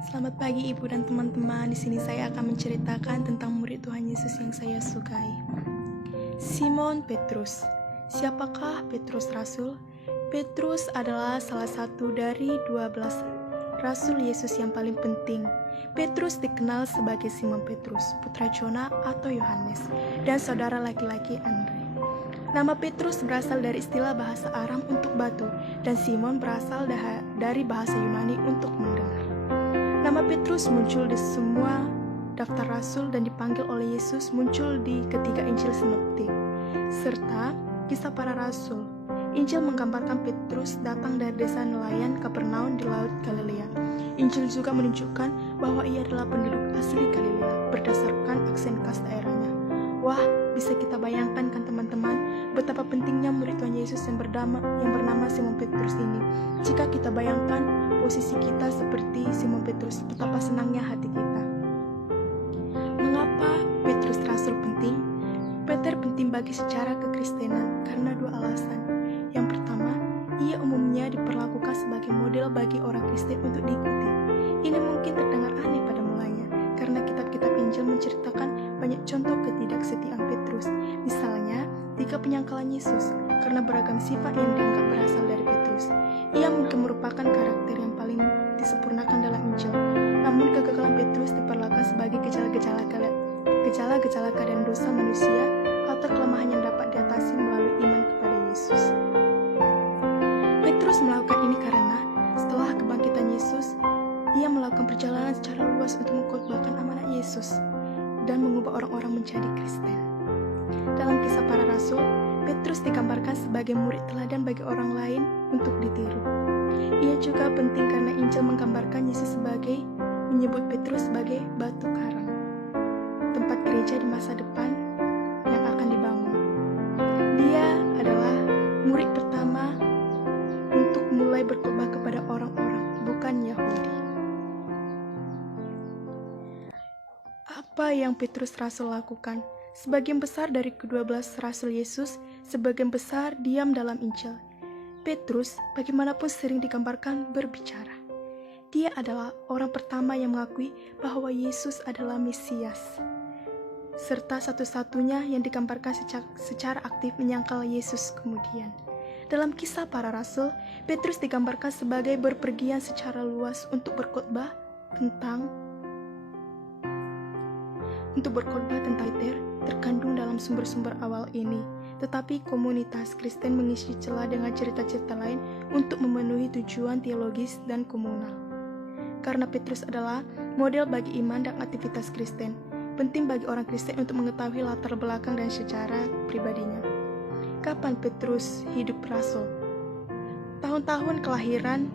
Selamat pagi Ibu dan teman-teman. Di sini saya akan menceritakan tentang murid Tuhan Yesus yang saya sukai. Simon Petrus. Siapakah Petrus Rasul? Petrus adalah salah satu dari 12 Rasul Yesus yang paling penting. Petrus dikenal sebagai Simon Petrus, putra Jona atau Yohanes, dan saudara laki-laki Andre. Nama Petrus berasal dari istilah bahasa Aram untuk batu, dan Simon berasal dari bahasa Yunani untuk mendengar. Nama Petrus muncul di semua daftar rasul dan dipanggil oleh Yesus muncul di ketiga Injil sinoptik, serta kisah para rasul. Injil menggambarkan Petrus datang dari desa nelayan Kapernaum di Laut Galilea. Injil juga menunjukkan bahwa ia adalah penduduk asli Galilea berdasarkan aksen khas daerahnya. Wah, bisa kita bayangkan kan teman-teman, betapa pentingnya murid Tuhan Yesus yang bernama Simon Petrus ini. Jika kita bayangkan posisi kita seperti Simon Petrus, betapa senangnya hati kita. Mengapa Petrus Rasul penting? Peter penting bagi sejarah kekristenan karena dua alasan. Yang pertama, ia umumnya diperlakukan sebagai model bagi orang Kristen untuk diikuti. Ini mungkin terdengar aneh pada mulanya, karena kitab-kitab Injil menceritakan banyak contoh ketidaksetiaan Petrus. Misalnya, 3 penyangkalan Yesus, karena beragam sifat yang dianggap berasal dari Petrus. Ia mungkin merupakan karakter yang paling disempurnakan dalam Injil. Namun kegagalan Petrus diperlakukan sebagai gejala-gejala keadaan dosa manusia atau kelemahan yang dapat diatasi melalui iman kepada Yesus. Petrus melakukan ini karena setelah kebangkitan Yesus, ia melakukan perjalanan secara luas untuk mengkhotbahkan amanat Yesus dan mengubah orang-orang menjadi Kristen. Dalam kisah para rasul, Petrus digambarkan sebagai murid teladan bagi orang lain untuk ditiru. Ia juga penting karena Injil menggambarkan Yesus menyebut Petrus sebagai batu karang, tempat gereja di masa depan yang akan dibangun. Dia adalah murid pertama untuk mulai berkhotbah kepada orang-orang, bukan Yahudi. Apa yang Petrus Rasul lakukan? Sebagian besar dari ke-12 Rasul Yesus, sebagian besar diam dalam Injil. Petrus, bagaimanapun sering digambarkan berbicara. Dia adalah orang pertama yang mengakui bahwa Yesus adalah Mesias, serta satu-satunya yang digambarkan secara aktif menyangkal Yesus kemudian. Dalam kisah para rasul, Petrus digambarkan sebagai berpergian secara luas untuk berkhotbah tentang Peter terkandung dalam sumber-sumber awal ini, tetapi komunitas Kristen mengisi celah dengan cerita-cerita lain untuk memenuhi tujuan teologis dan komunal. Karena Petrus adalah model bagi iman dan aktivitas Kristen, penting bagi orang Kristen untuk mengetahui latar belakang dan sejarah pribadinya. Kapan Petrus hidup rasul? Tahun-tahun kelahiran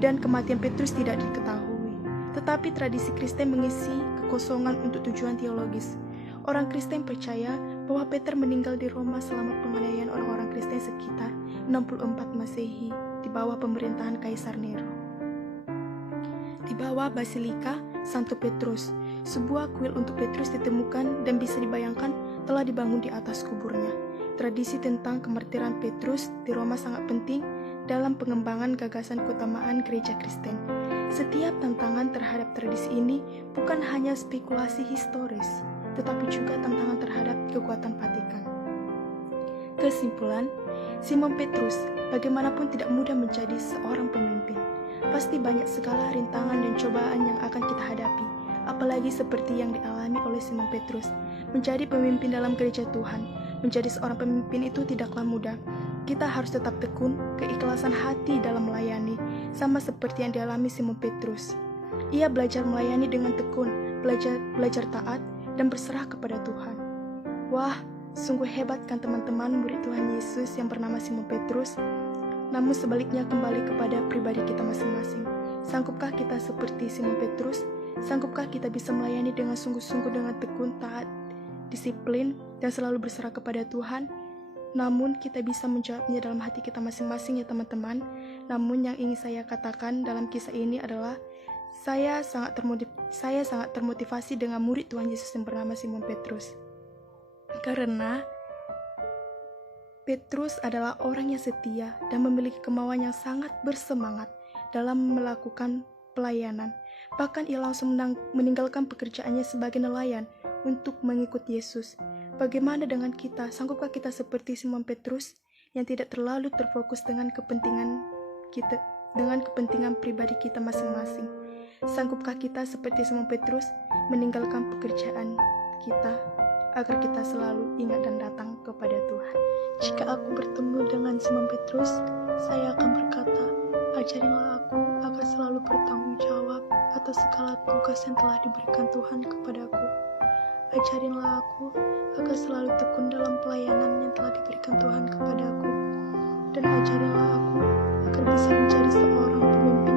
dan kematian Petrus tidak diketahui, tetapi tradisi Kristen mengisi kekosongan untuk tujuan teologis. Orang Kristen percaya bahwa Peter meninggal di Roma selama penganiayaan orang-orang Kristen sekitar 64 Masehi di bawah pemerintahan Kaisar Nero. Di bawah Basilika Santo Petrus, sebuah kuil untuk Petrus ditemukan dan bisa dibayangkan telah dibangun di atas kuburnya. Tradisi tentang kemartiran Petrus di Roma sangat penting dalam pengembangan gagasan keutamaan gereja Kristen. Setiap tantangan terhadap tradisi ini bukan hanya spekulasi historis, tetapi juga tantangan terhadap kekuatan Vatikan. Kesimpulan, Simon Petrus bagaimanapun tidak mudah menjadi seorang pemimpin. Pasti banyak segala rintangan dan cobaan yang akan kita hadapi, apalagi seperti yang dialami oleh Simon Petrus. Menjadi pemimpin dalam gereja Tuhan, menjadi seorang pemimpin itu tidaklah mudah. Kita harus tetap tekun, keikhlasan hati dalam melayani, sama seperti yang dialami Simon Petrus. Ia belajar melayani dengan tekun, belajar taat, dan berserah kepada Tuhan. Wah, sungguh hebat kan teman-teman murid Tuhan Yesus yang bernama Simon Petrus. Namun sebaliknya kembali kepada pribadi kita masing-masing. Sanggupkah kita seperti Simon Petrus? Sanggupkah kita bisa melayani dengan sungguh-sungguh, dengan tekun, taat, disiplin, dan selalu berserah kepada Tuhan? Namun kita bisa menjawabnya dalam hati kita masing-masing ya teman-teman. Namun yang ingin saya katakan dalam kisah ini adalah saya sangat termotivasi dengan murid Tuhan Yesus yang bernama Simon Petrus. Karena Petrus adalah orang yang setia dan memiliki kemauan yang sangat bersemangat dalam melakukan pelayanan. Bahkan ia langsung meninggalkan pekerjaannya sebagai nelayan untuk mengikut Yesus. Bagaimana dengan kita? Sanggupkah kita seperti Simon Petrus yang tidak terlalu terfokus dengan kepentingan pribadi kita masing-masing? Sanggupkah kita seperti Simon Petrus meninggalkan pekerjaan kita agar kita selalu ingat dan datang kepada Tuhan? Jika aku bertemu dengan Simon Petrus, saya akan berkata, "Ajarinlah aku agar selalu bertanggung jawab atas segala tugas yang telah diberikan Tuhan kepadaku. Ajarinlah aku agar selalu tekun dalam pelayanan yang telah diberikan Tuhan kepadaku. Dan ajarinlah aku agar bisa menjadi seorang pemimpin